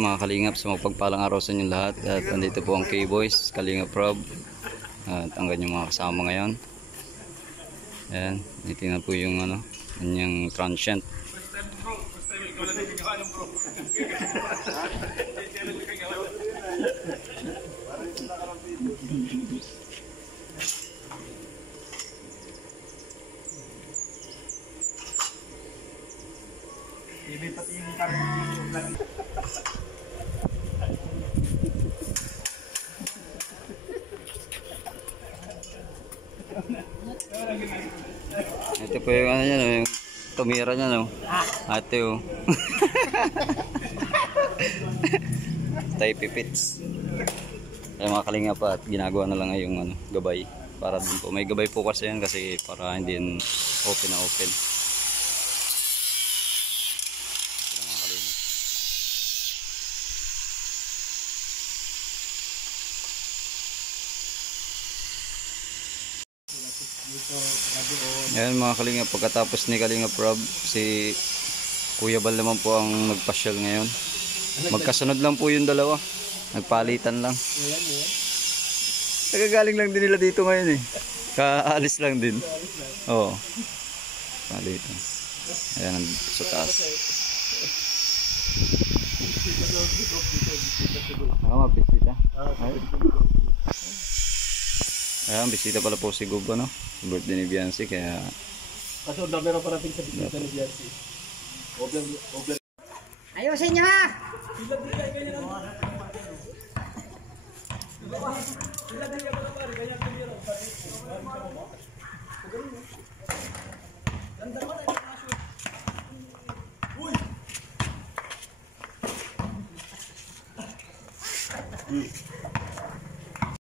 Ayan mga kalingap, sa magpagpalang araw sa inyo lahat. At andito po ang K-Boys, Kalingap Rob. At ang kanyang mga kasama ngayon. Ayan, tingnan po yung kanyang transient. Pati yung karang Ito po yung yung tumira niya, no? Ate, oh. Tayo pipits. Ay mga kalingap pa at ginagawa na lang yung gabay. Para dun po. May gabay po kasi yan kasi para hindi open na open. Ayan mga kalingap, pagkatapos ni Kalingap Rob, si Kuya Bal naman po ang nagpasyal ngayon. Magkasunod lang po yung dalawa. Nagpalitan lang. Nagagaling lang din nila dito ngayon eh. Kaalis lang din. Oo. Palitan. Ayan, sa taas. Bisita. Ayan, bisita pala po si Gubo, no? Birthday ni Biancy, kaya... Kaso meron pa natin sa bisita ni Biancy. Ayusin nyo ha! Uy!